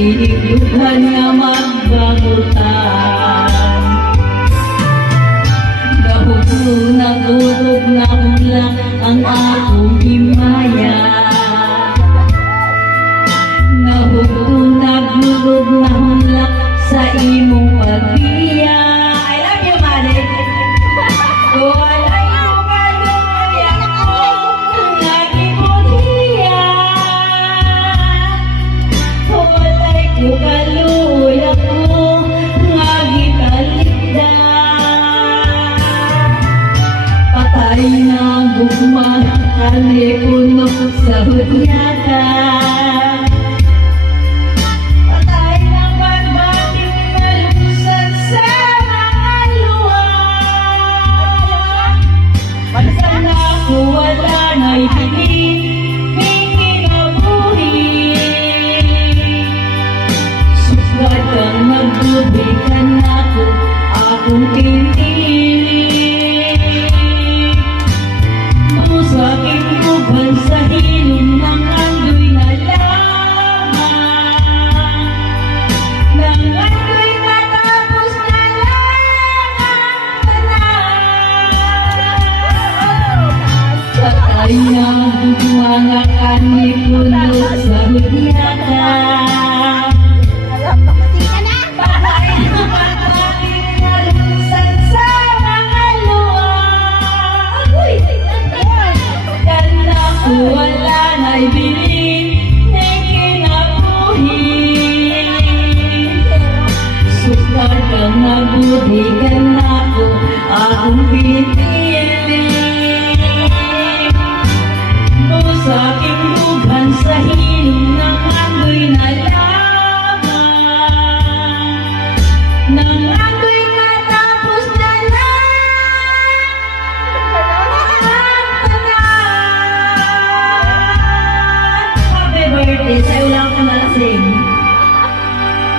Iigluhan nga magbagutan. Nagurog na ulang ang akong himaya. Naglulog na ulang sa imong pagbiya. I love you, Mane. Walay ko kaluya ko, lagi mo diya. Walay ko kaluya ko, lagi kaligda. Patay na gugma, kalikuno sa hunyaka. Wala na'y piling, kinabuhi. Sugat kang nagbubigan ako, akong pinili. Masaking uban sa hilong ng andoy na lamang. Nang andoy natapos na lang ang tanan. Patay na mga kanikulo sa hunyaka. Patay na magpapit na lusan sa mga luwag. Kala ko wala na'y biling, na'y kinabuhi. Sukat kang nabuhigan ako, akong pinili. Sa aking lughan sa hilong